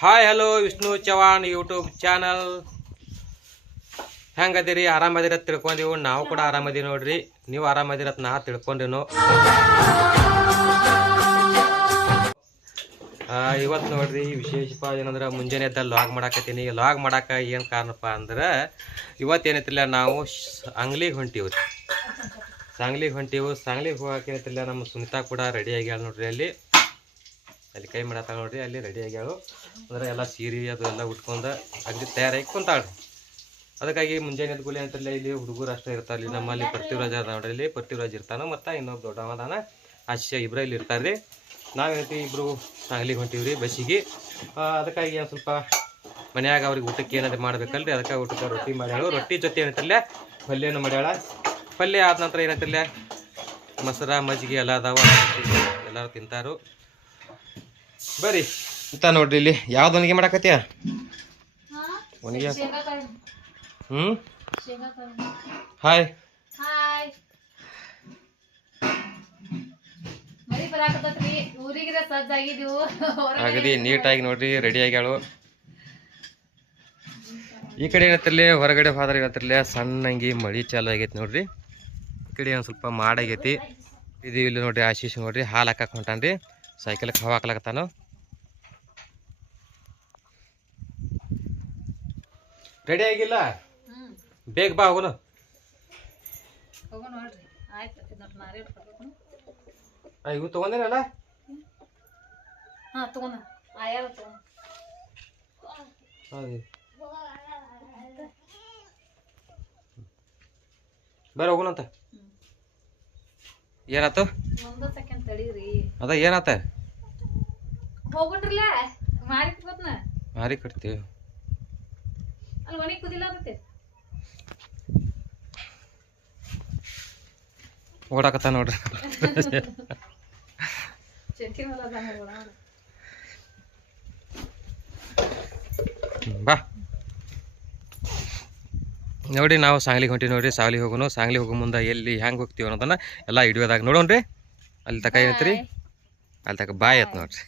Hi hello Vishnu Chavan YouTube channel ಹೆಂಗದಿರಿ? ಆರಾಮದಿರ ತಿಳ್ಕೊಂಡಿವು. ನಾವು ಕೂಡ ಆರಾಮದಿ ನೋಡ್ರಿ. ನೀವು ಆರಾಮದಿರತ್ ನಾ ತಿಳ್ಕೊಂಡೇನು ಇವತ್ತು ನೋಡ್ರಿ ವಿಶೇಷ ಏನಂದ್ರೆ ಮುಂಜಾನೆ ಎದ್ದ ಲಾಗ್ ಮಾಡಾಕತ್ತೀನಿ. ಲಾಗ್ ಮಾಡಾಕ ಏನು ಕಾರಣಪ್ಪ ಅಂದ್ರೆ ಇವತ್ತು ಏನೈತಿಲ್ಲ ನಾವು ಅಂಗ್ಲಿಗೆ ಹೊಂಟೀವಿ ರೀ ಸಾಂಗ್ಲಿಗೆ ಹೊಂಟಿವು. ಸಾಂಗ್ಲಿಗೆ ಹೋಗಕ್ಕೆ ಏನೈತಿಲ್ಲ ನಮ್ಮ ಸುನಿತಾ ಕೂಡ ರೆಡಿ ಆಗ್ಯಾಳ ನೋಡ್ರಿ ಅಲ್ಲಿ. ಅಲ್ಲಿ ಕೈ ಮಾಡತ್ತಾಳ ನೋಡ್ರಿ, ಅಲ್ಲಿ ರೆಡಿ ಆಗ್ಯಾಳು. ಅಂದ್ರೆ ಎಲ್ಲ ಸೀರೆ ಅದು ಎಲ್ಲ ಉಟ್ಕೊಂಡು ಅಗ್ದಿ ತಯಾರಾಗಿ ಕುಂತಾಳ. ಅದಕ್ಕಾಗಿ ಮುಂಜಾನೆ ಎದ್ದು ಗುಲಿ ಅಂತಿಲ್ಲ ಇಲ್ಲಿ ಹುಡುಗರು ಅಷ್ಟೇ ಇರ್ತಾರೆ ಇಲ್ಲಿ ನಮ್ಮಲ್ಲಿ ಪೃಥ್ವಿರಾಜ್ ಅದ ನೋಡ್ರಿ ಇಲ್ಲಿ ಪೃಥ್ವಿರಾಜ್ ಇರ್ತಾನ ಮತ್ತು ಇನ್ನೊಬ್ಬ ದೊಡ್ಡವ ಅದಾನ ಆಶಿಷ ಇಬ್ಬರ ಇಲ್ಲಿ ಇರ್ತಾರೆ ರೀ. ನಾವೇನೈತಿ ಇಬ್ಬರು ಸಾಂಗ್ಲಿಗೆ ಹೊಂಟೀವಿ ರೀ ಬಸ್ಸಿಗೆ. ಅದಕ್ಕಾಗಿ ಒಂದು ಸ್ವಲ್ಪ ಮನ್ಯಾಗ ಅವ್ರಿಗೆ ಊಟಕ್ಕೆ ಏನಾದ್ರು ಮಾಡ್ಬೇಕಲ್ರಿ. ಅದಕ್ಕೆ ಊಟಕ್ಕೆ ರೊಟ್ಟಿ ಮಾಡ್ಯಾಳು. ರೊಟ್ಟಿ ಜೊತೆ ಏನೈತಲ್ಲೇ ಪಲ್ಯನೂ ಮಾಡ್ಯಾಳ. ಪಲ್ಯ ಆದ ನಂತರ ಏನೈತಿಲ್ಲ ಮೊಸರ ಮಜ್ಜಿಗೆ ಎಲ್ಲ ಅದಾವ. ಎಲ್ಲರೂ ತಿಂತಾರು. ಬರ್ರಿ. ಅಂತ ನೋಡ್ರಿ ಇಲ್ಲಿ. ಯಾವ್ದು ಒಣಗಿ ಮಾಡಾಕತ್ತೀಯ? ಒಣಗಿ ಹ್ಞೂ ಹಾಯ್ ಅಗದಿ ನೀಟಾಗಿ ನೋಡ್ರಿ ರೆಡಿ ಆಗ್ಯಾಳು. ಈ ಕಡೆ ಏನತ್ತಿರ್ಲಿ ಹೊರಗಡೆ ಹೋದ್ರೆ ಏನತ್ತಿರ್ಲಿ ಸಣ್ಣಂಗಿ ಮಳಿ ಚಾಲು ಆಗೈತಿ ನೋಡ್ರಿ. ಕಡೆ ಒಂದು ಸ್ವಲ್ಪ ಮಾಡಾಗೈತಿ. ಇದು ಇಲ್ಲಿ ನೋಡ್ರಿ ಆಶೀಶ್ ನೋಡ್ರಿ ಹಾಲು ಹಾಕಕ್ಕೆ ಹೊಂಟಾನ್ರಿ. ಸೈಕಲ್ಗೆ ಹವಾ ಹಾಕ್ಲಕತ್ತಾನು. ರೆಡಿ ಆಗಿಲ್ಲ? ಬೇಗ ಬಾ ಹೋಗೋಣ. ಇವು ತಗೊಂಡೇನಲ್ಲ? ಬರ ಹೋಗೋಣಂತ. ಏನಾತು? ಒಂದು ಸೆಕೆಂಡ್ ತಡೀರಿ. ಅದ ಏನಾತ? ಮಾರಿ ಕಟ್ತೀವಿ ಅಲ್ಲಿ ಒಣಗಿ ಕುದಿಲ್ಲ ಓಡಾಕತ್ತ ನೋಡ್ರಿ. ಬಾ. ನೋಡಿ ನಾವು ಸಾಂಗ್ಲಿಗೆ ಹೊಂಟಿವಿ ನೋಡ್ರಿ ಸಾಂಗ್ಲಿ ಹೋಗೋನು ಸಾಂಗ್ಲಿ ಹೋಗೋ ಮುಂದೆ ಎಲ್ಲಿ ಹೆಂಗೆ ಹೋಗ್ತೀವಿ ಅನ್ನೋದನ್ನ ಎಲ್ಲ ಹಿಡಿಯೋದಾಗ ನೋಡೋಣ್ರಿ ಅಲ್ಲಿ ತಕ ಏನೈತ್ರಿ? ಅಲ್ಲಿ ತಕ ಬಾಯ್ ಆಯ್ತು ನೋಡ್ರಿ.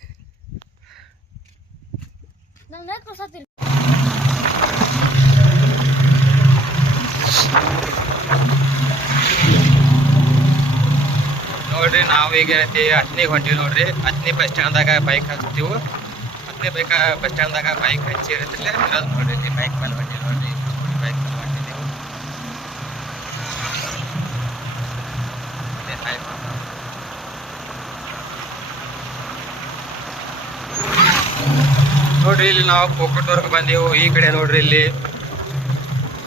ನೋಡ್ರಿ ನಾವು ಈಗ ಏನೈತಿ ಹತ್ತನಿಗೆ ಹೊಂಟಿವಿ ನೋಡ್ರಿ. ಹತ್ತನೇ ಬಸ್ ಸ್ಟ್ಯಾಂಡ್ದಾಗ ಬೈಕ್ ಹಚ್ತೀವಿ. ಹತ್ತನೇ ಬೈಕ್ ಬಸ್ ಸ್ಟ್ಯಾಂಡ್ದಾಗ ಬೈಕ್ ಹಚ್ಚಿ ಇರತ್ತಿಲ್ಲ ಇರೋದು ನೋಡ್ರಿ ಬೈಕ್ ಮೇಲೆ ಹೊಂಟಿವಿ ನೋಡ್ರಿ ಬೈಕ್ ಮೇಲೆ ಹೊಂಟಿದ್ದೀವಿ ಅದೇ ಆಯ್ತು. ನೋಡ್ರಿ, ಇಲ್ಲಿ ನಾವು ಕೋಕಟ್ವರ್ಗೆ ಬಂದೆವು. ಈ ಕಡೆ ನೋಡ್ರಿ, ಇಲ್ಲಿ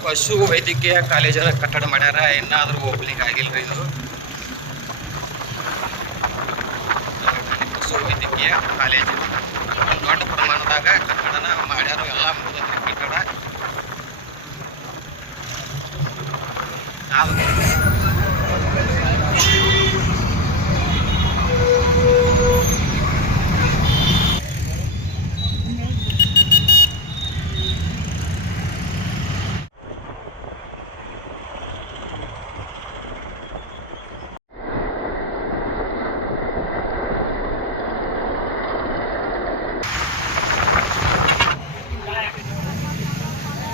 ಪಶು ವೈದ್ಯಕೀಯ ಕಾಲೇಜನ್ನ ಕಟ್ಟಡ ಮಾಡ್ಯಾರ. ಇನ್ನಾದ್ರೂ ಓಪನಿಂಗ್ ಆಗಿಲ್ರಿ ಇದು. ಪಶು ವೈದ್ಯಕೀಯ ಕಾಲೇಜ್. ದೊಡ್ಡ ಪ್ರಮಾಣದಾಗ ಕಟ್ಟಡನ ಮಾಡ್ಯಾರ. ಎಲ್ಲ ಮುಗಿದ್ರೆ ಕಟ್ಟಡ. ಆದ್ರೆ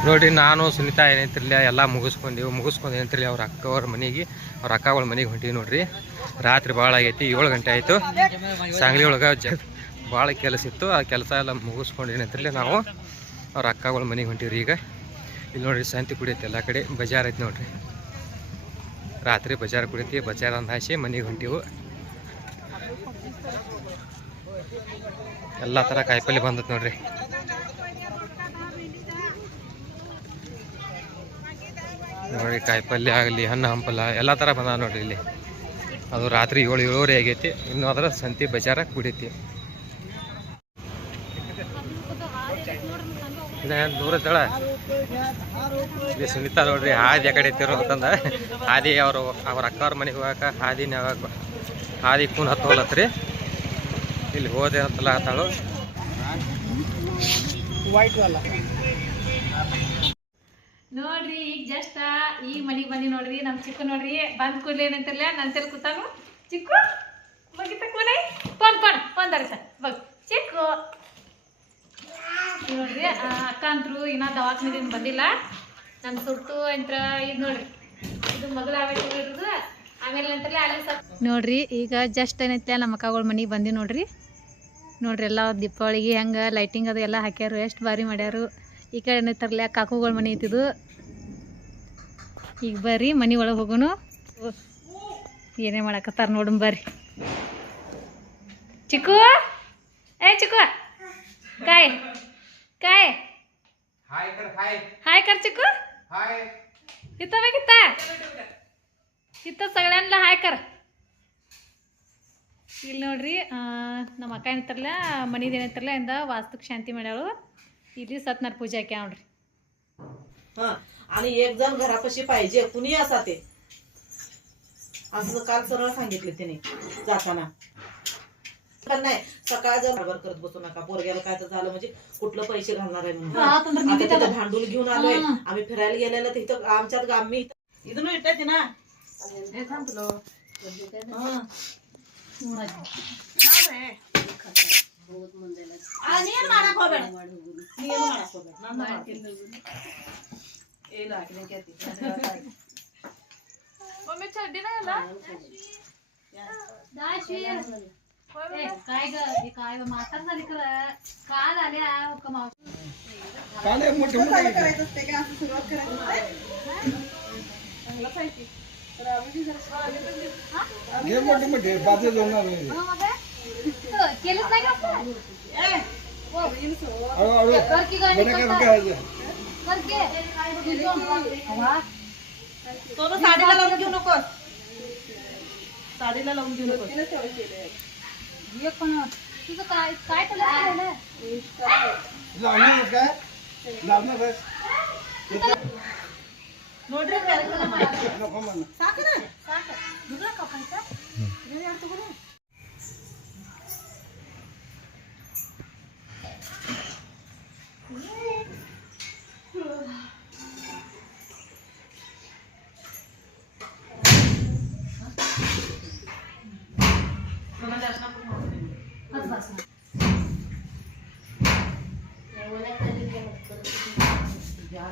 ನೋಡಿ ನಾನು ಸುನೀತಾ ಏನೈತಿರ್ಲಿ ಎಲ್ಲ ಮುಗಿಸ್ಕೊಂಡಿವಿ. ಮುಗಿಸ್ಕೊಂಡು ಏನಂತಿರಲಿ ಅವ್ರ ಅಕ್ಕವ್ರ ಮನೆಗೆ, ಅವ್ರ ಅಕ್ಕಗಳ ಮನೆಗೆ ಹೊಂಟಿವಿ ನೋಡ್ರಿ. ರಾತ್ರಿ ಭಾಳ ಆಗೈತಿ, ಏಳು ಗಂಟೆ ಆಯಿತು. ಸಾಂಗ್ಲಿ ಒಳಗೆ ಜ, ಭಾಳ ಕೆಲಸ ಇತ್ತು. ಆ ಕೆಲಸ ಎಲ್ಲ ಮುಗಿಸ್ಕೊಂಡು ಏನೈತಿರ್ಲಿ ನಾವು ಅವ್ರ ಅಕ್ಕಗಳ ಮನೆಗೆ ಹೊಂಟಿವ್ರಿ ಈಗ. ಇಲ್ಲಿ ನೋಡ್ರಿ ಶಾಂತಿ ಕುಡಿಯೈತಿ ಎಲ್ಲ ಕಡೆ, ಬಜಾರ್ ಐತಿ ನೋಡ್ರಿ. ರಾತ್ರಿ ಬಜಾರ್ ಕುಡಿತಿ ಬಜಾರ್ ಅಂದ ಹಾಸಿ ಮನೆಗೆ ಹೊಂಟೀವು. ಎಲ್ಲ ಥರ ಕಾಯಿಪಲ್ಲೆ ಬಂದತ್ ನೋಡ್ರಿ. ನೋಡಿ ಕಾಯಿಪಲ್ಯ ಆಗಲಿ ಹಣ್ಣು ಹಂಪಲ ಎಲ್ಲ ಥರ ಬಂದ ನೋಡ್ರಿ ಇಲ್ಲಿ. ಅದು ರಾತ್ರಿ ಏಳು ಏಳುವರೆ ಆಗೈತಿ. ಇನ್ನು ಅದರ ಸಂತಿ ಬಜಾರ ಕುಡಿತಿ. ದೂರ ತಳ ಸುನೀತಾ ನೋಡ್ರಿ, ಹಾದಿ ಆ ಕಡೆ ತಿರು ಅಂತಂದ. ಹಾದಿ ಅವರು ಅವ್ರ ಅಕ್ಕವ್ರ ಮನೆಗೆ ಹೋಗಾಕ ಹಾದಿನ ಹಾದಿ ಕೂನ್ ಹತ್ತೋಲತ್ರಿ ಇಲ್ಲಿ ಹೋದೆ ಅಂತಲ್ಲ ಆತಾಳು. ಈ ಮನೆಗೆ ಬಂದಿ ನೋಡ್ರಿ ನಮ್ಮ ಚಿಕ್ಕ ನೋಡ್ರಿ. ಬಂದ್ ಕೂಡ್ಲಿ ಏನಂತಿರ್ಲ ನನ್ನ ತಲೆ ಕೂತಾನು. ಚಿಕ್ಕು ಬಗಿತ ಕೂನೆ ಪೊನ್ ಪೊನ್ ಪೊನ್ ಸರ್ ಬಗ್ ಚಿಕ್ಕು. ನೋಡ್ರಿ ಅಕ್ಕ ಅಂತರು ಇನ್ನ ದವಾಖಾನಿದಿಂದ ಬಂದಿಲ್ಲ. ನನ್ನ ಸುಟ್ಟು ಅಂತ ಇದು ನೋಡ್ರಿ. ಇದು ಮಗಳ ಇರೋದು. ಆಮೇಲೆ ನೋಡ್ರಿ, ಈಗ ಜಸ್ಟ್ ಏನೈತೆ ನಮ್ಮ ಅಕ್ಕಗಳ ಮನೆಗೆ ಬಂದಿ ನೋಡ್ರಿ. ನೋಡ್ರಿ, ಎಲ್ಲ ದೀಪಾವಳಿಗೆ ಹೆಂಗೆ ಲೈಟಿಂಗ್ ಅದು ಎಲ್ಲ ಹಾಕ್ಯಾರು, ಎಷ್ಟು ಬಾರಿ ಮಾಡ್ಯಾರು. ಈ ಕಡೆ ಏನೈತಾರಲ್ಲ ಕಾಕುಗಳ ಮನೆ ಐತಿದು ಈಗ ಬರ್ರಿ ಮನೆ ಒಳಗೆ ಹೋಗೋನು. ಏನೇ ಮಾಡಕತ್ತಾರ ನೋಡಮ್ ಬರ್ರಿ. ಚಿಕ್ಕು ಏ ಚಿಕ್ಕು ಕಾಯ್ ಕಾಯ್. ಹಾಯ್ ಕರ್ ಹಾಯ್ ಹಾಯ್ ಕರ್ ಚಿಕ್ಕು. ಹಾಯ್ ಇತ್ತ ಬೇಕಿತ್ತ ಇತ್ತ ಸಗಳೆಲ್ಲ ಹಾಯ್ ಕರ್. ಇಲ್ಲಿ ನೋಡ್ರಿ ನಮ್ಮ ಅಕ್ಕ ಏನಿರ್ತಾರಲ್ಲ ಮನಿದು ಏನಿರ್ತಾರಲ್ಲ ಇಂದ ವಾಸ್ತುಕ್ ಶಾಂತಿ ಮಾಡ್ಯಾಳು. ಇಲ್ಲಿ ಸತ್ನಾರ ಪೂಜೆ ಹಾಕ್ಯ ನೋಡ್ರಿ. आणि एक जण घरापाशी पाहिजे कुणी असा ते. असं काल सरळ सांगितले तिने जाताना. पण नाही सकाळ जर बरोबर करत बसू नका. पोरग्याला काय तर झालं म्हणजे कुठलं पैसे घालणार आहे म्हणून. आता तिथं- तिथं भांडूल घेऊन आलोय. हा. आम्ही फिरायला गेलेलं तर इथं आमच्यात आम्ही इथं- इथून इटायची ना हा. बाजे ਲਾ ਕੇ ਲੈ ਕੇ सोनू साडीला लावून घेऊ नको साडीला लावून घेऊ नको एक पण तुझं काय काय लावणार नको म्हणून साखर साखर यार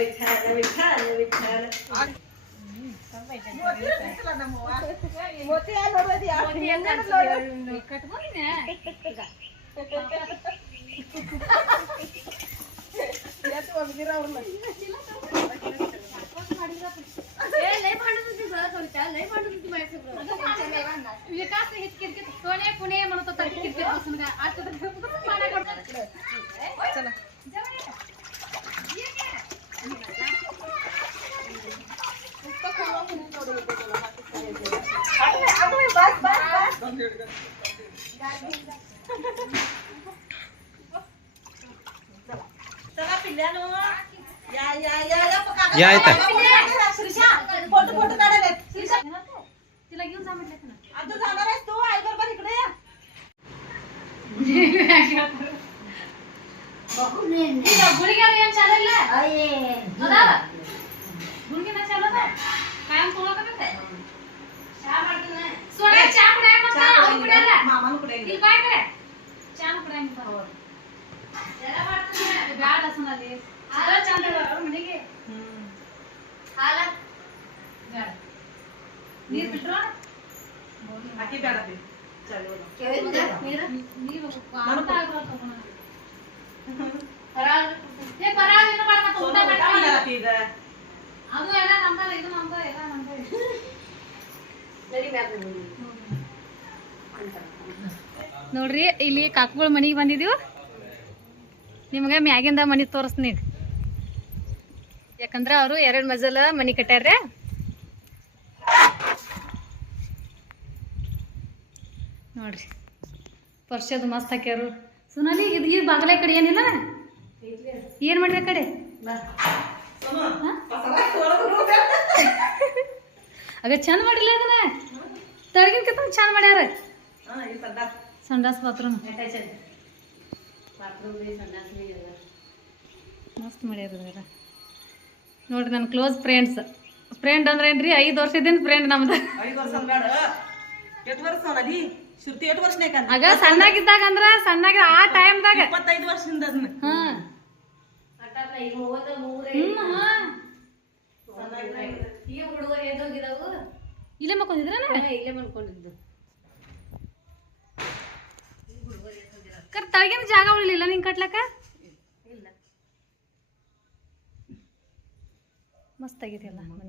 विठ्ठल विठ्ठल विठ्ठल विकास किटकिट सोने पुणे म्हणत होता किटकिट बसून काय आता तर चला या येत ಚಂದ್ರ ಮನೆಗೆ ನೋಡ್ರಿ ಇಲ್ಲಿ ಕಾಕುಗಳ ಮನೆಗೆ ಬಂದಿದ್ದೀವಿ ನಿಮಗೆ ಮ್ಯಾಗಿಂದ ಮನಿ ತೋರಿಸ್ತೀನಿ. ಯಾಕಂದ್ರೆ ಅವರು ಎರಡು ಮಜಲ ಮನಿ ಕಟ್ಟ್ಯಾರ ನೋಡ್ರಿ. ಪರ್ಷದ ಮಸ್ತ್ ಹಾಕ್ಯಾರು. ಸುನಾನಿ ಇದು ಈ ಬಾಗಲ ಕಡೆ ಏನಿಲ್ಲ? ಏನು ಮಾಡ್ರಿ ಕಡೆ. ಆಗ ಚಂದ ಮಾಡಿಲ್ಲ ಅದನ್ನ? ತಳಗಿನ ಕತ್ತ ಚಂದ ಮಾಡ್ಯಾರ. ಸಂಡಾಸ್. ಬಾತ್ರೂಮ್ ಮಸ್ತ್ ಮಾಡ್ಯಾರ. ನೋಡ್ರಿ ನನ್ನ ಕ್ಲೋಸ್ ಫ್ರೆಂಡ್ಸ್ ಫ್ರೆಂಡ್ ಅಂದ್ರೆ ಏನ್ರಿ? ಐದು ವರ್ಷದಿಂದ ಫ್ರೆಂಡ್ ನಮ್ದು? ಆಗ ಸಣ್ಣಾಗಿದ್ದಾಗ ಅಂದ್ರ ಸಣ್ಣಾಗ ಆ ಟೈಮ್ದಾಗ ಇಪ್ಪತ್ತೈದು ವರ್ಷದಿಂದ ಅದನ್ನ. ಹಾ. ಹ್ಮ್, ಹಾ. ಇಲ್ಲೇ ಮಕ್ಕೊಂಡಿದ್ರ ಇಲ್ಲೇ ಮಾಡ್ಕೊಂಡಿದ್ದು ಕರ್ ತಳಗಿನ ಜಾಗ ಉಳಿಲಿಲ್ಲ ನಿಂಗೆ ಕಟ್ಲಕ್ಕ? ಮಸ್ತ್ ಆಗೈತಿ ಅಲ್ಲ ಮನೆ.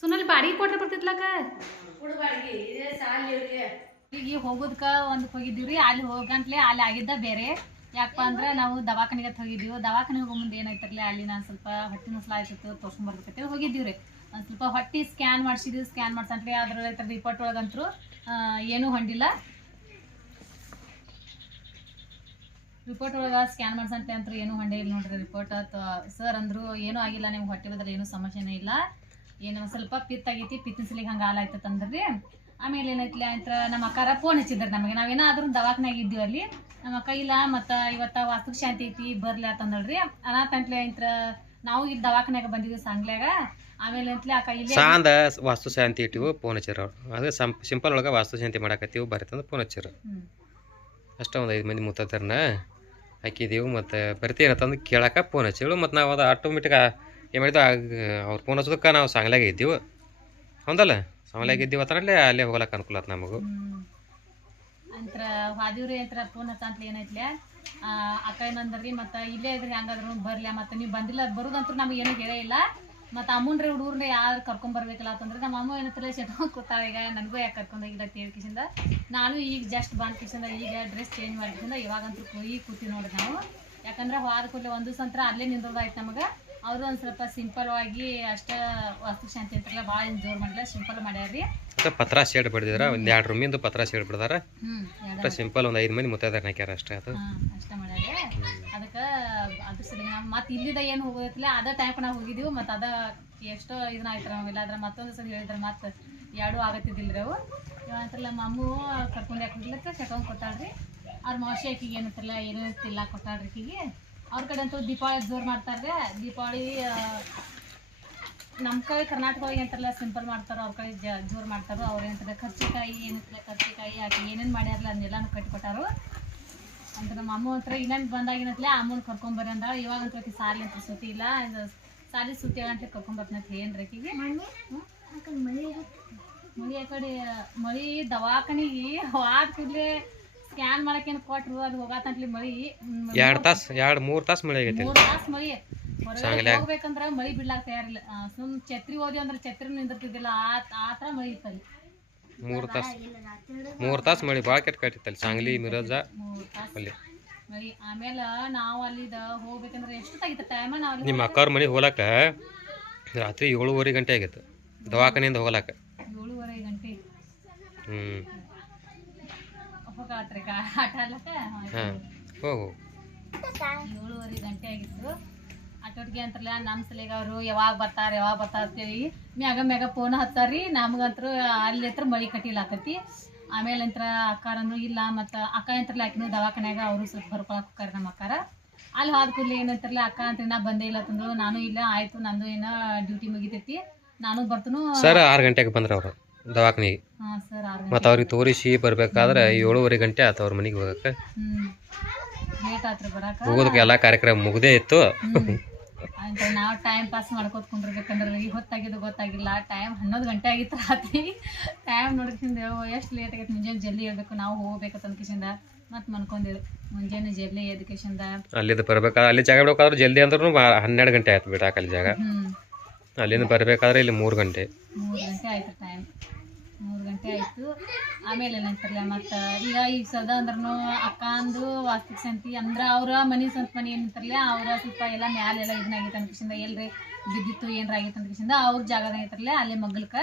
ಸುನಲ್ಲಿ ಬಾಡಿಗೆ ಕೊಟ್ರೆ ಬರ್ತಿತ್ಲಕ್ಕ ಈಗ ಹೋಗೋದಕ್ಕ ಒಂದಕ್ಕೆ ಹೋಗಿದ್ದೀವ್ರಿ ಅಲ್ಲಿ ಹೋಗಂಟ್ಲೆ ಅಲ್ಲಿ ಆಗಿದ್ದ ಬೇರೆ. ಯಾಕಪ್ಪ ಅಂದ್ರೆ ನಾವು ದವಾಖಾನೆಗೆ ಹೋಗಿದ್ದೀವಿ. ದವಾಖಾನೆ ಹೋಗೋ ಮುಂದೆ ಏನಾಯ್ತಿರ್ಲಿ ಅಲ್ಲಿ ನಾನು ಸ್ವಲ್ಪ ಹೊಟ್ಟೆ ನುಸ್ಲ ಆಯ್ತಿತ್ತು ತೋರ್ಸ್ಕೊಂಡ್ ಹೋಗಿದ್ದೀವ್ರಿ. ಒಂದು ಸ್ವಲ್ಪ ಹೊಟ್ಟೆ ಸ್ಕ್ಯಾನ್ ಮಾಡಿಸಿದ್ವಿ ಸ್ಕ್ಯಾನ್ ಮಾಡ್ಸಂತ್ರಿ ಅದ್ರ ರಿಪೋರ್ಟ್ ಒಳಗಂತೂ ಏನೂ ಹೊಂದಿಲ್ಲ. ರಿಪೋರ್ಟ್ ಒಳಗೆ ಸ್ಕ್ಯಾನ್ ಮಾಡ್ಸಂತೆ ಅಂತ ಏನೂ ಹೊಂಡೆ ಇಲ್ಲ ನೋಡ್ರಿ ರಿಪೋರ್ಟ್ ಸರ್ ಅಂದ್ರು ಏನೂ ಆಗಿಲ್ಲ ನಿಮ್ಗೆ ಹೊಟ್ಟೆ ಬದಲು ಏನೂ ಸಮಸ್ಯೆನೇ ಇಲ್ಲ. ಏನು ಸ್ವಲ್ಪ ಪಿತ್ ಆಗೈತಿ ಪಿತ್ತಿನ ಸಲಿಗೆ ಹಂಗೆ ಹಾಲಾಯ್ತತ್ ಅಂದ್ರಿ. ಆಮೇಲೆ ಏನೈತಿ ಅಂತ ನಮ್ಮ ಅಕ್ಕಾರ ಫೋನ್ ಹಚ್ಚಿದ್ರು ನಮಗೆ. ನಾವೇನಾದ್ರೂ ದವಾಖಾನ್ಯಾಗ ಇದ್ದೀವಿ ಅಲ್ಲಿ. ನಮ್ಮ ಅಕ್ಕ ಇಲ್ಲ ಮತ್ತು ಇವತ್ತು ವಾಸ್ತುಕ್ ಶಾಂತಿ ಐತಿ ಬರ್ಲಿ ಅಂತಂದಳ್ರಿ ಅನಾಥಂಟ್ಲೆ ಅಂತ ನಾವು ಇಲ್ಲಿ ದವಾಖಾನ್ಯಾಗ ಬಂದಿದ್ವಿ ಸಾಂಗ್ಲ್ಯಾಗ. ಆಮೇಲೆ ಅಂತಲೇ ಅಕ್ಕ ಇಲ್ಲಿ ಸಾಂದ ವಾಸ್ತು ಶಾಂತಿ ಇಟ್ಟಿವು ಫೋನ್ ಹಚ್ಚಿರ ಅದು ಸಿಂಪಲ್ ಒಳಗೆ ವಾಸ್ತು ಶಾಂತಿ ಮಾಡಾಕತ್ತೀವಿ ಬರತ್ತಂದ್ರೆ ಫೋನ್ ಹಚ್ಚಿರ. ಅಷ್ಟೇ ಒಂದು ಐದು ಮಂದಿ ಮುತ್ತದರ್ನ ಹಾಕಿದ್ದೀವಿ ಮತ್ತು ಬರ್ತೀನಂತಂದು ಕೇಳಕ್ಕೆ ಫೋನ್ ಹಚ್ಚಿಳು ಮತ್ತು ನಾವು ಅದು ಆಟೋಮೆಟಿಕ್ ಏನು ಮಾಡಿದ್ವಿ ಅವ್ರು ಫೋನ್ ಹಚ್ಚೋದಕ್ಕೆ ನಾವು ಸಾಂಗ್ಲಾಗೆ ಇದ್ದೀವಿ. ಹೌದಲ್ಲ? ಸಾಂಗ್ಲಾಗೆ ಇದ್ದೀವಿ ಅಂತಂದ್ರೆ ಅಲ್ಲೇ ಹೋಗ್ಲಕ್ಕೆ ಅನುಕೂಲ ಆತು ನಮಗೂ. ಅಂತರ ಅಂತ್ರ ಹಾದಿವ್ರಿ ಅಂತ ಫೋನ್ ಹಚ್ಚಂತ್ಲಿ ಏನೈತ್ಲೆ ಅಕ್ಕ ಏನಂದ್ರಿ ಮತ್ತು ಇಲ್ಲೇ ಇದ್ರಿ ಹಂಗಾದ್ರು ಬರ್ಲಿ ಮತ್ತು ನೀವು ಬಂದಿಲ್ಲ ಬರೋದಂತೂ ನಮ್ಗೆ ಏನೂ ಹೇಳೇ ಇಲ್ಲ. ಮತ್ತು ಅಮ್ಮನ್ರಿ ಹುಡುಗ್ರನ್ನ ಯಾರು ಕರ್ಕೊಂಡ್ ಬರ್ಬೇಕಲ್ಲ ಅಂತಂದ್ರೆ ನಮ್ಮ ಅಮ್ಮ ಏನತ್ತಲ್ಲ ಶೆಟ್ಕೊಂಡು ಕೂತಾವ ಈಗ ನನಗೂ ಯಾಕೆ ಕರ್ಕೊಂಡು ಹೋಗಿಲ್ಲ ಹೇಳಿ ಕಿಸಿಂದ ನಾನು ಈಗ ಜಸ್ಟ್ ಬಂದ ಕಿಸಿಂದ ಈಗ ಡ್ರೆಸ್ ಚೇಂಜ್ ಮಾಡಿಕಿಂದ ಇವಾಗಂತೂ ಈಗ ಕೂತೀವಿ ನೋಡ್ರಿ ನಾವು. ಯಾಕಂದ್ರೆ ಹೋದ ಕೂಡಲೇ ಒಂದು ಸಂತ್ರ ಅಲ್ಲೇ ನಿಂದ್ರದಾಯ್ತು ನಮಗೆ. ಅವರು ಒಂದು ಸ್ವಲ್ಪ ಸಿಂಪಲ್ ಆಗಿ ಅಷ್ಟ ವಸ್ತು ಶಾಂತಿ ಅಂತಾರಲ್ಲ ಭಾಳ ಜೋರು ಮಾಡಿಲ್ಲ ಸಿಂಪಲ್ ಮಾಡ್ಯಾರ್ರಿ. ಪತ್ರ ಶೇಡ್ ಬಿಡ್ದಿದ್ರ ಒಂದು ಎರಡು ರೂಮಿಂದ ಪತ್ರ ಶೇಡ್ ಬಿಡ್ದಾರ. ಹ್ಞೂ ಅಷ್ಟೇ ಸಿಂಪಲ್ ಒಂದ್ ಐದು ಮಂದಿ ಮುತ್ತೈದಾರ ಹಾಕ್ಯಾರ ಅಷ್ಟೇ ಅದು. ಹಾ, ಅಷ್ಟ ಮಾಡ್ಯಾರ ಅದಕ್ಕೆ ಅದ್ರ ಸರಿ ನಾವು ಮತ್ತೆ ಇಲ್ಲಿದ ಏನು ಹೋಗೋದಿಲ್ಲ ಅದ ಟೈಮ್ ನಾವು ಹೋಗಿದ್ದೀವಿ ಮತ್ತೆ ಅದ ಎಷ್ಟೋ ಇದನ್ನ ಆಯ್ತು ನಾವೆಲ್ಲ ಅದ್ರ ಮತ್ತೊಂದು ಸಲ ಹೇಳಿದ್ರೆ ಮತ್ತೆ ಎರಡೂ ಆಗತ್ತಿದ್ದಿಲ್ಲ ಅವು. ಇವಂತ್ರಲ್ಲ ಮಮ್ಮು ಕರ್ಕೊಂಡು ಯಾಕೆ ಕಟ್ಕೊಂಡು ಕೊಟ್ಟಾಳ್ರಿ. ಅವ್ರ ಮಾವಶಿ ಆಕಿಗೆ ಏನಂತಾರಲ್ಲ ಏನೂ ತಿಲ್ಲ ಕೊಟ್ಟಾಳ್ರಿ ಆಕಿಗೆ. ಅವ್ರ ಕಡೆ ಅಂತೂ ದೀಪಾವಳಿ ಜೋರು ಮಾಡ್ತಾರೆ ದೀಪಾವಳಿ ನಮ್ಮ ಕಡೆ ಕರ್ನಾಟಕ ಏನಂತಾರಲ್ಲ ಸಿಂಪಲ್ ಮಾಡ್ತಾರೋ ಅವ್ರ ಕಡೆ ಜೋರು ಮಾಡ್ತಾರೋ ಅವ್ರು ಏನಂತಾರೆ ಖರ್ಚಿಕಾಯಿ ಏನಂತಾರೆ ಖರ್ಚಿಕಾಯಿ ಆಕೆ ಏನೇನು ಮಾಡ್ಯಾರಲ್ಲ ಅದನ್ನೆಲ್ಲಾನು ಕಟ್ಟಿಕೊಟ್ಟಾರು. ಅಂತ ನಮ್ಮ ಅಮ್ಮ ಹತ್ರ ಇನ್ನೇನು ಬಂದಾಗಿನತ್ಲೆ ಅಮ್ಮನ ಕರ್ಕೊಂಬರ್ರಿ ಅಂದ ಇವಾಗ ಅಂತ ಸಾಲಿ ಅಂತ ಸುತ್ತಿ ಇಲ್ಲ ಸಾಲಿ ಸುತ್ತಿ ಅಂತ ಕರ್ಕೊಂಬರ್ತನಂತ ಏನ್ರಿ ಆಕಿಗೆ ಮಳಿ ಆ ಕಡೆ ಮಳಿ ದವಾಖಾನಿಗೆ ಹೋದ ಕೂಡಲೇ ಸ್ಕ್ಯಾನ್ ಮಾಡಕ್ಕೇನು ಕೊಟ್ರು ಅದು ಹೋಗಾತಂತ್ಲಿ ಮಳಿ. ಎರಡ್ ತಾಸು ಎರಡು ಮೂರು ತಾಸು ಮಳಿ ಆಗೈತಿ ಮೂರ್ ತಾಸು ಮಳಿ. ಹೊರಗಡೆ ಹೋಗ್ಬೇಕಂದ್ರ ಮಳಿ ಬಿಡ್ಲಾಕ್ ತಯಾರಿಲ್ಲ ಸುಮ್ ಛತ್ರಿ ಓದಿ ಅಂದ್ರ ಛತ್ರಿ ನಿಂದಿರ್ತಿದ್ದಿಲ್ಲ ಆ ಆ ಥರ ಮಳಿ ಇತ್ತಲ್ಲಿ ಮೂರ್ ತಾಸು. ಮೂರ್ ತಾಸು ಮಳಿ ಭಾಳ ಕೆಟ್ಟ ಕಟ್ಟಿತ್ತಲ್ಲಿ ಸಾಂಗ್ಲಿ ಮಿರಜ. ಅಲ್ಲಿ. ಮಳಿ. ಆಮೇಲೆ ನಾವು ಅಲ್ಲಿದ ಹೋಗ್ಬೇಕಂದ್ರೆ ಎಷ್ಟು ತೆಗಿತ ಟೈಮ ನಾವು ನಿಮ್ಮ ಅಕ್ಕವ್ರ ಮಳಿ ಹೋಗ್ಲಾಕ ರಾತ್ರಿ ಏಳುವರೆ ಗಂಟೆ ಆಗೈತೆ. ದವಾಖಾನೆಯಿಂದ ಹೋಗ್ಲಾಕ. ಏಳುವರೆ ಗಂಟೆ. ಹ್ಞೂ ಹೋಗಾತ್ರಿ ಆಟ ಆಡ್ಲಕ್ಕ? ಹಾಂ ಹೋಗು. ಏಳುವರೆ ಗಂಟೆ ಆಗಿತ್ತು. ಅಟೋಟ್ಗೆ ಅಂತಾರಲ್ಲ ನಮ್ಮ ಸಲಿಗೆ ಅವರು ಯಾವಾಗ ಬರ್ತಾರೆ ಯಾವಾಗ ಬರ್ತಾರೆ ಅಂತೇಳಿ ಮ್ಯಾಗ ಮ್ಯಾಗ ಫೋನ್ ಹತ್ತಾರಿ ನಮಗಂತರು ಅಲ್ಲಿ ಹತ್ರ ಮಳಿ ಕಟ್ಟಿಲ್ಲ ಆಕತಿ. ಆಮೇಲೆ ಅಂತರ ಅಕ್ಕಾರಂದ್ರು ಇಲ್ಲ ಮತ್ತು ಅಕ್ಕ ಅಂತಾರಲ್ಲ ಆಕಿನೂ ದವಾಖಾನ್ಯಾಗ ಅವರು ಸ್ವಲ್ಪ ಬರ್ಕೊಳಕ್ ಹೋಗ್ತಾರೆ ನಮ್ಮ ಅಕ್ಕಾರ. ಅಲ್ಲಿ ಹೋದ ಕೂಡಲೇ ಏನಂತಾರಲ್ಲ ಅಕ್ಕ ಅಂತ ನಾ ಬಂದೇ ಇಲ್ಲ ತಂದ್ರು ನಾನು ಇಲ್ಲ ಆಯ್ತು ನಂದು ಏನೋ ಡ್ಯೂಟಿ ಮುಗಿತೈತಿ. ನಾನು ಬರ್ತನು ಸರ್ ಆರು ಗಂಟೆಗೆ ಬಂದ್ರೆ ಅವರು. ದವಾಖಾನಿಗೆ ಹಾಂ ಸರ್ ಆರು ಮತ್ತು ಅವ್ರಿಗೆ ತೋರಿಸಿ ಬರಬೇಕಾದ್ರೆ ಏಳುವರೆ ಗಂಟೆ ಆಯ್ತು ಅವ್ರ ಮನೆಗೆ ಹೋಗಕ್ಕೆ. ಹೋಗೋದಕ್ಕೆ ಎಲ್ಲ ಕಾರ್ಯಕ್ರಮ ಮುಗ್ದೇ ಇತ್ತು. ಅಂತ ನಾವು ಟೈಮ್ ಪಾಸ್ ಮಾಡ್ಕೋತ ಕುಂಡಿರ್ಬೇಕಂದ್ರೆ ಈಗ ಹೊತ್ತಾಗಿದ್ದು ಗೊತ್ತಾಗಿಲ್ಲ. ಟೈಮ್ ಹನ್ನೊಂದು ಗಂಟೆ ಆಗಿತ್ತು ರಾತ್ರಿ. ಟೈಮ್ ನೋಡ್ಕಿಂದ ಎಷ್ಟು ಲೇಟ್ ಆಗೈತೆ ಮುಂಜಾನೆ ಜಲ್ದಿ ಹೇಳ್ಬೇಕು ನಾವು ಹೋಗ್ಬೇಕಂತ ಅನ್ಕಿಸಿಂದ ಮತ್ತೆ ಮನ್ಕೊಂಡಿರು ಮುಂಜಾನೆ ಜಲ್ದಿ ಎದಕ್ಕಿಸಿಂದ ಅಲ್ಲಿದ್ದು ಬರ್ಬೇಕಾದ್ರೆ ಅಲ್ಲಿ ಜಾಗ ಬಿಡಬೇಕಾದ್ರೆ ಜಲ್ದಿ ಅಂದ್ರೂ ಹನ್ನೆರಡು ಗಂಟೆ ಆಯ್ತು ಬಿಡಾಕ ಅಲ್ಲಿ ಜಾಗ. ಅಲ್ಲಿಂದ ಬರಬೇಕಾದ್ರೆ ಇಲ್ಲಿ ಮೂರು ಗಂಟೆ. ಮೂರು ಗಂಟೆ ಆಯ್ತು ಟೈಮ್ ಗಂಟೆ ಆಯಿತು. ಆಮೇಲೆ ಏನಂತಾರಲ್ಲ ಮತ್ತೆ ಈಗ ಈಗ ಸದ ಅಂದ್ರೂ ಅಕ್ಕಂದು ವಾಸ್ತುಕ್ ಸಂತಿ ಅಂದ್ರೆ ಅವ್ರ ಮನಿ ಸ್ವಂತ ಮನೆ ಏನಂತಾರಲ್ಲ ಅವ್ರ ಸ್ವಲ್ಪ ಎಲ್ಲ ಮ್ಯಾಲೆಲ್ಲ ಇದನ್ನಾಗಿತ್ತು ಅನ್ಕಿಸಿಂದ ಎಲ್ರಿ ಬಿದ್ದಿತ್ತು ಏನರ ಆಗಿತ್ತು ಅನ್ಕಿಸಿಂದ ಅವ್ರ ಜಾಗದಾಗ ಐತ್ರಲ್ಲ ಅಲ್ಲೇ ಮಗ್ಲಕ್ಕೆ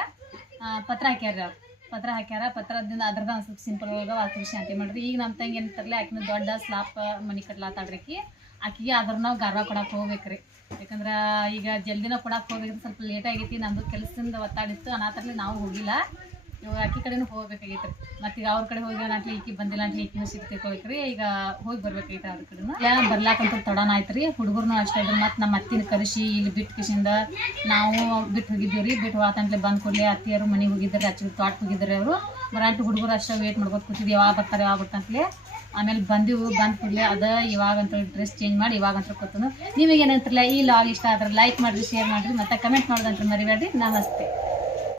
ಪತ್ರ ಹಾಕ್ಯಾರ ಅವ್ರು. ಪತ್ರ ಹಾಕ್ಯಾರ ಪತ್ರದಿಂದ ಅದ್ರದ ಸ್ವಲ್ಪ ಸಿಂಪಲ್ ಒಳಗೆ ವಾಸ್ತಿಕ ಶಾಂತಿ ಮಾಡ್ರಿ ಈಗ ನಮ್ಮ ತಂಗಿ ಏನಂತಾರಲ್ಲ ಆಕಿನ ದೊಡ್ಡ ಸ್ಲಾಪ್ ಮನಿ ಕಟ್ಲಾತಾಡ್ರಿ ಆಕಿ. ಆಕಿಗೆ ಅದ್ರ ನಾವು ಗಾರ್ವ ಕೊಡಕ್ಕೆ ಹೋಗ್ಬೇಕ್ರಿ. ಯಾಕಂದ್ರೆ ಈಗ ಜಲ್ದಿನ ಕೊಡಕ್ಕೆ ಹೋಗ್ಬೇಕಂದ್ರೆ ಸ್ವಲ್ಪ ಲೇಟ್ ಆಗೈತಿ ನಮ್ದು ಕೆಲಸದಿಂದ ಒತ್ತಾಡಿತ್ತು, ಅನಾಥರ್ಲಿ ನಾವು ಹೋಗಿಲ್ಲ. ಇವಾಗ ಅಕ್ಕಿ ಕಡೆನೂ ಹೋಗ್ಬೇಕಾಗೈತ್ರಿ. ಮತ್ತೆ ಈಗ ಅವ್ರ ಕಡೆ ಹೋಗಿ ಅಟ್ಲಿ ಈಕಿ ಬಂದಿಲ್ಲ ಅಂತ ಈಕಿನೂ ಸಿಟ್ಟು ತಿಳ್ಕೊಬೇಕ್ರಿ. ಈಗ ಹೋಗಿ ಬರ್ಬೇಕಾಗೈತೆ ಅವ್ರ ಕಡೆನೂ. ಎಲ್ಲ ಬರ್ಲಾಕಂತ ತಡನ ಆಯ್ತ್ರಿ. ಹುಡುಗರ್ನು ಅಷ್ಟೇ ಇದ್ರು. ಮತ್ತೆ ನಮ್ಮ ಅತ್ತಿನ ಕರೆಸಿ ಇಲ್ಲಿ ಬಿಟ್ಟು ಕಿಶಿಂದ ನಾವು ಬಿಟ್ಟು ಹೋಗಿದ್ದೀವಿ ರೀ. ಬಿಟ್ಟು ಹೋತಂಟ್ಲೆ ಬಂದ್ ಕೊಡ್ಲಿ ಅತ್ತಿಯರು ಮನೆಗೆ ಹೋಗಿದ್ದಾರೆ ಅಚ್ಚು ತೋಟಕ್ಕೆ ಹೋಗಿದ್ದಾರೆ ಅವರು. ಬರಾಂಟಿ ಹುಡುಗರು ಅಷ್ಟೇ ವೇಟ್ ಮಾಡ್ಕೊತ ಕೂತಿದ್ವಿ. ಯಾವಾಗ ಬರ್ತಾರೆ, ಯಾವಾಗ ಬರ್ತಾಂತ್ಲೆ ಆಮೇಲೆ ಬಂದಿವು ಬಂದ ಕೂಡಲೇ ಅದ ಇವಾಗ ಅಂತ ಡ್ರೆಸ್ ಚೇಂಜ್ ಮಾಡಿ ಇವಾಗ ಅಂತ ಕೂತನು ನಿಮಗೆ ಏನಂತಿರಲ್ಲ ಈ ಲಾಗ್ ಇಷ್ಟ ಆದ್ರೆ ಲೈಕ್ ಮಾಡಿರಿ ಶೇರ್ ಮಾಡಿರಿ, ಮತ್ತೆ ಕಮೆಂಟ್ ಮಾಡೋದಂತ ಮರಿಬೇಡ್ರಿ. ನಮಸ್ತೆ.